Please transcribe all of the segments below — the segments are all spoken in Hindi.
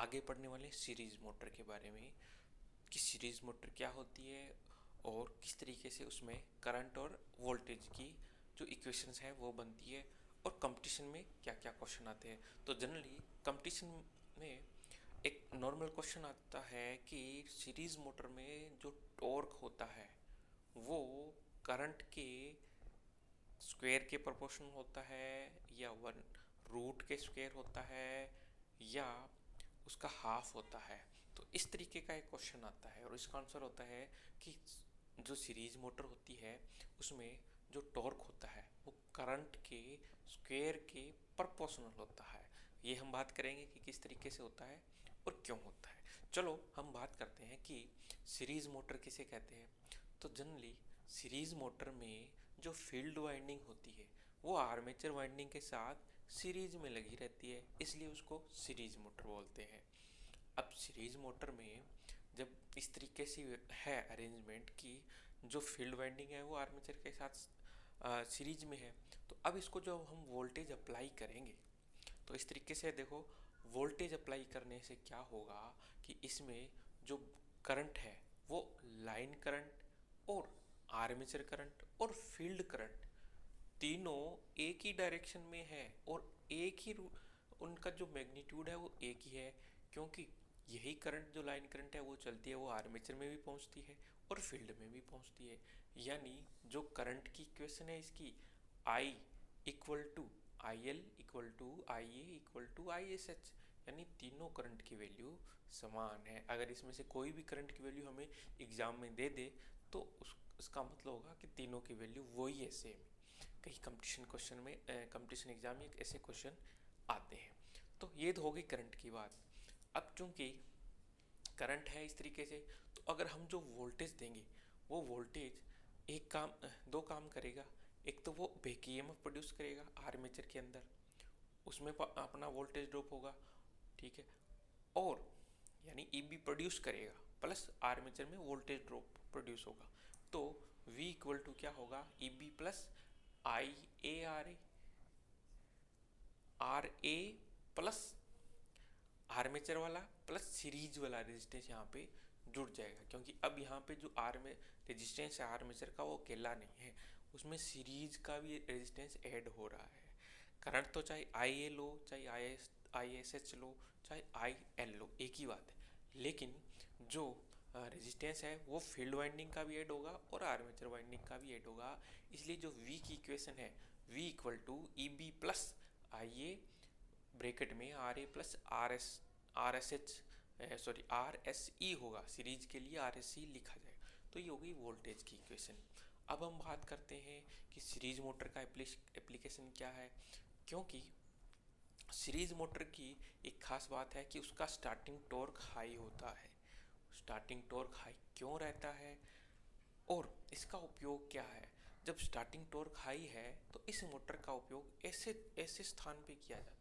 आगे पढ़ने वाले सीरीज मोटर के बारे में कि सीरीज मोटर क्या होती है और किस तरीके से उसमें करंट और वोल्टेज की जो इक्वेशंस है वो बनती है और कंपटीशन में क्या क्या क्वेश्चन आते हैं। तो जनरली कंपटीशन में एक नॉर्मल क्वेश्चन आता है कि सीरीज मोटर में जो टॉर्क होता है वो करंट के स्क्वायर के प्रोपोर्शनल होता है या वन रूट के स्क्वायर होता है या उसका हाफ होता है। तो इस तरीके का एक क्वेश्चन आता है और इसका आंसर होता है कि जो सीरीज मोटर होती है उसमें जो टॉर्क होता है वो करंट के स्क्वायर के प्रोपोर्शनल होता है। ये हम बात करेंगे कि किस तरीके से होता है और क्यों होता है। चलो हम बात करते हैं कि सीरीज मोटर किसे कहते हैं। तो जनरली सीरीज मोटर में जो फील्ड वाइंडिंग होती है वो आर्मेचर वाइंडिंग के साथ सीरीज में लगी रहती है, इसलिए उसको सीरीज मोटर बोलते हैं। अब सीरीज मोटर में जब इस तरीके से है अरेंजमेंट कि जो फील्ड वाइंडिंग है वो आर्मेचर के साथ सीरीज में है, तो अब इसको जो हम वोल्टेज अप्लाई करेंगे तो इस तरीके से देखो, वोल्टेज अप्लाई करने से क्या होगा कि इसमें जो करंट है वो लाइन करंट और आर्मेचर करंट और फील्ड करंट तीनों एक ही डायरेक्शन में है और एक ही उनका जो मैग्नीट्यूड है वो एक ही है, क्योंकि यही करंट जो लाइन करंट है वो चलती है वो आर्मेचर में भी पहुंचती है और फील्ड में भी पहुंचती है। यानी जो करंट की इक्वेशन है इसकी I equal to I L equal to I A equal to I S H, यानी तीनों करंट की वैल्यू समान है। अगर इसमें से कोई भी करंट की वैल्यू हमें एग्जाम में दे दे तो उसका मतलब होगा कि तीनों की वैल्यू वही है, सेम। कहीं कंपटीशन क्वेश्चन में कंपटीशन एग्जाम में ऐसे क्वेश्चन आते हैं। तो ये तो हो गई करंट की बात। अब चूंकि करंट है इस तरीके से, तो अगर हम जो वोल्टेज देंगे वो वोल्टेज एक काम दो काम करेगा। एक तो वो बैक ईएमएफ प्रोड्यूस करेगा आर्मेचर के अंदर, उसमें अपना वोल्टेज ड्रॉप होगा, ठीक है। और यानी ईबी प्रोड्यूस करेगा प्लस आर्मेचर में वोल्टेज ड्रॉप प्रोड्यूस होगा। तो V इक्वल टू क्या होगा, EB plus I A R A plus armature वाला प्लस सीरीज वाला रेजिस्टेंस यहाँ पे जुड़ जाएगा, क्योंकि अब यहाँ पे जो रेजिस्टेंस है आर्मेचर का वो अकेला नहीं है, उसमें सीरीज का भी रेजिस्टेंस ऐड हो रहा है। करंट तो चाहे आई ए लो चाहे आई एस एच लो चाहे आई एल लो एक ही बात है, लेकिन जो रेजिस्टेंस है वो फील्ड वाइंडिंग का भी ऐड होगा और आर्मेचर वाइंडिंग का भी ऐड होगा। इसलिए जो V की इक्वेशन है V equal to E B plus I A bracket में R A plus R S H sorry R S E होगा, सीरीज के लिए आर एस ई लिखा जाएगा। तो ये हो गई वोल्टेज की इक्वेशन। अब हम बात करते हैं कि सीरीज मोटर का एप्लीकेशन क्या है। क्योंकि सीरीज मोटर की एक खास बात है कि उसका स्टार्टिंग टॉर्क हाई होता है। स्टार्टिंग टॉर्क हाई क्यों रहता है और इसका उपयोग क्या है। जब स्टार्टिंग टॉर्क हाई है तो इस मोटर का उपयोग ऐसे ऐसे स्थान पे किया जाता है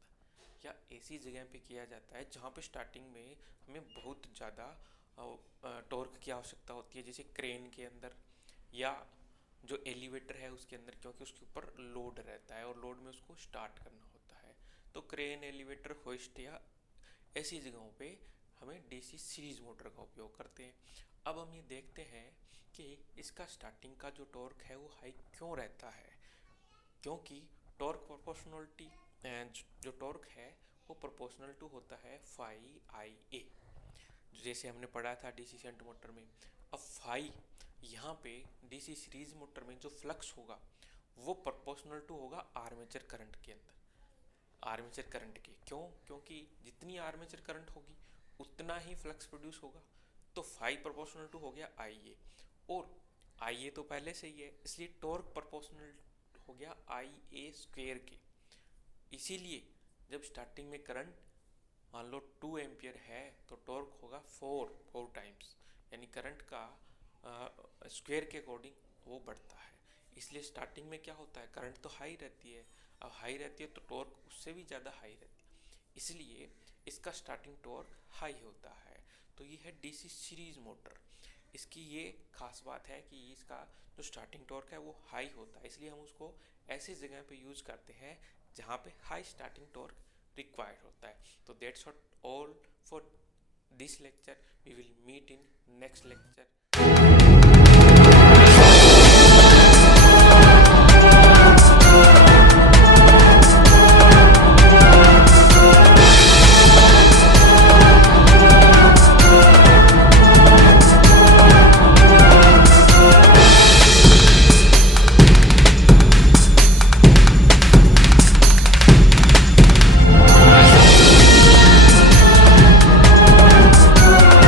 या ऐसी जगह पे किया जाता है जहाँ पे स्टार्टिंग में हमें बहुत ज़्यादा टॉर्क की आवश्यकता होती है, जैसे क्रेन के अंदर या जो एलिवेटर है उसके अंदर, क्योंकि उसके ऊपर लोड रहता है और लोड में उसको स्टार्ट करना होता है। तो क्रेन, एलिवेटर, होइस्ट या ऐसी जगहों पे हमें डीसी सीरीज मोटर का उपयोग करते हैं। अब हम ये देखते हैं कि इसका स्टार्टिंग का जो टॉर्क है वो हाई क्यों रहता है। क्योंकि टॉर्क प्रोपोर्शनलिटी जो टॉर्क है वो प्रोपोर्शनल टू होता है फाई आई ए, जैसे हमने पढ़ा था डीसी शंट मोटर में। अब फाई यहाँ पे डीसी सीरीज मोटर में जो फ्लक्स होगा वो प्रोपोर्शनल टू होगा आर्मेचर करंट के अंदर, आर्मेचर करंट के। क्यों, क्योंकि जितनी आर्मेचर करंट होगी उतना ही फ्लक्स प्रोड्यूस होगा। तो फाई प्रोपोर्शनल टू हो गया आई ए, और आई ए तो पहले से ही है इसलिए टॉर्क प्रोपोर्शनल हो गया आई ए स्क्वेयर के। इसीलिए जब स्टार्टिंग में करंट मान लो 2 एम्पियर है तो टॉर्क होगा फोर टाइम्स, यानी करंट का स्क्वेयर के अकॉर्डिंग वो बढ़ता है। इसलिए स्टार्टिंग में क्या होता है, करंट तो हाई रहती है, अब हाई रहती है तो टॉर्क उससे भी ज़्यादा हाई रहती है, इसलिए इसका स्टार्टिंग टॉर्क हाई होता है। तो ये है डीसी सीरीज मोटर। इसकी ये खास बात है कि इसका जो स्टार्टिंग टॉर्क है वो हाई होता है, इसलिए हम उसको ऐसी जगह पे यूज़ करते हैं जहाँ पे हाई स्टार्टिंग टॉर्क रिक्वायर्ड होता है। तो that's all for this lecture, we will meet in next lecture.